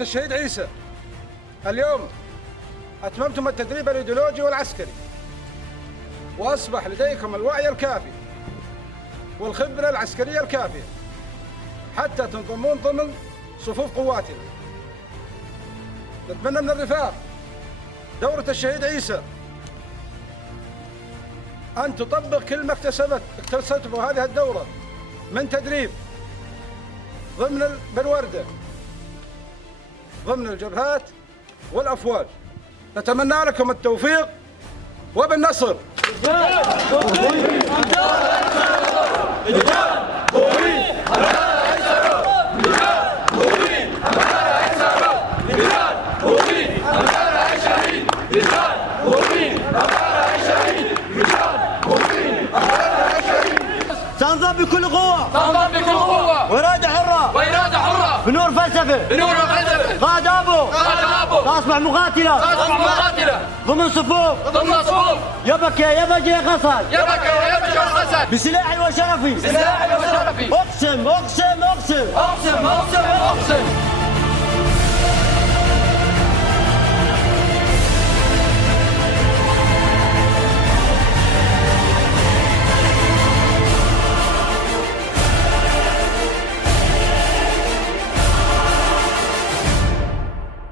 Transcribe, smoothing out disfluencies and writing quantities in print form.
الشهيد عيسى، اليوم أتممتم التدريب الإيديولوجي والعسكري، وأصبح لديكم الوعي الكافي والخبرة العسكرية الكافية حتى تنضمون ضمن صفوف قواتنا. نتمنى من الرفاق دورة الشهيد عيسى أن تطبق كل ما اكتسبته هذه الدورة من تدريب ضمن بالوردة، ضمن الجبهات والأفواج. نتمنى لكم التوفيق وبالنصر. سنضرب بكل قوة، سنضرب بكل قوة، وإرادة حرة، وإرادة حرة، بنور فلسفة، بنور فلسفة، قائد أبو، تصبح مقاتلة، تصبح مقاتلة، ضمن صفوف، ضمن صفوف، يبكي يبجي قصد، يبكي ويبجي قصد، بسلاحي وشرفي، بسلاحي وشرفي، أقسم أقسم أقسم أقسم أقسم أقسم